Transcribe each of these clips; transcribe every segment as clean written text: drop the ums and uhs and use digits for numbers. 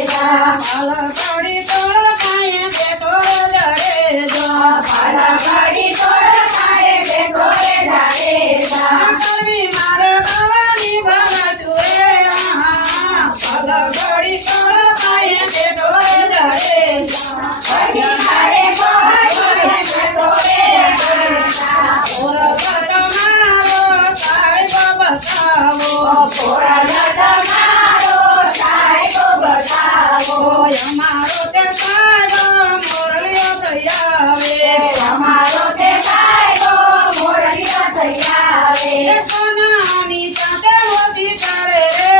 ઘડી તોડ કાંઈ બેઠો જડેજા ઘડી તોડ કાંઈ બેઠો જડેજા કરવી મારે ભવાની ભગતું રે ઘડી તોડ કાંઈ બેઠો જડેજા ઘડી મારે ભવાની બેઠો જડેજા ઓરગટ મારો સાહેબ બતાવો ઓરગટ મારો સાહેબ બતાવો અમારો તે સાહેબ મોરલીઓ તૈયાવે અમારો તે સાહેબ મોરલીઓ તૈયાવે સોનાની ચાંદે મોતી કરે રે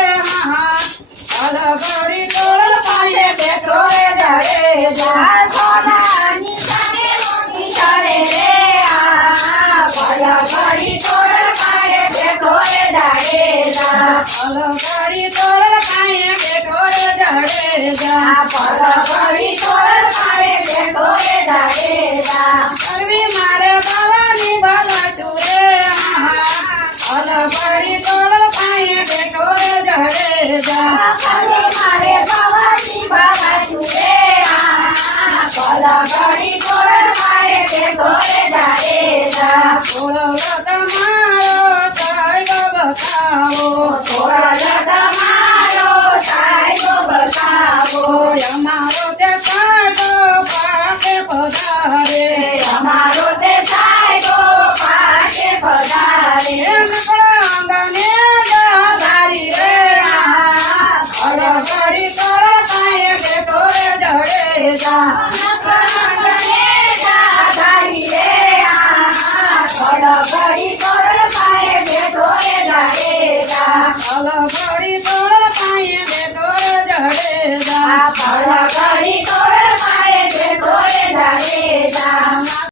ઘડી તોડ કાંઈ બેઠો જડેજા સોનાની ચાંદે મોતી કરે રે ઘડી તોડ કાંઈ બેઠો જડેજા ઘડી તોડ કાંઈ બેઠો જડેજા ઘડી તોડ કાંઈ બેઠો જડેજા કરવી મારે ભવાની ભગતું રે ઘડી તોડ કાંઈ બેઠો જડેજા ઘડી મારે ભવાની ભગતું રે ઘડી તોડ કાંઈ બેઠો જડેજા ઓરગટ મારો સાહેબ બતાવો ઓરગટ મારો સાહેબ બતાવો અમારો તે સાહેબ પાકે પધારે અમારો તે સાહેબ પાકે પધારે આંગણે ધારી રે ઘડી તોડ કાંઈ બેઠો જડેજા ઘડી તોડ કાંઈ બેઠો જડેજા ઘડી તોડ કાંઈ બેઠો જડેજા ઘડી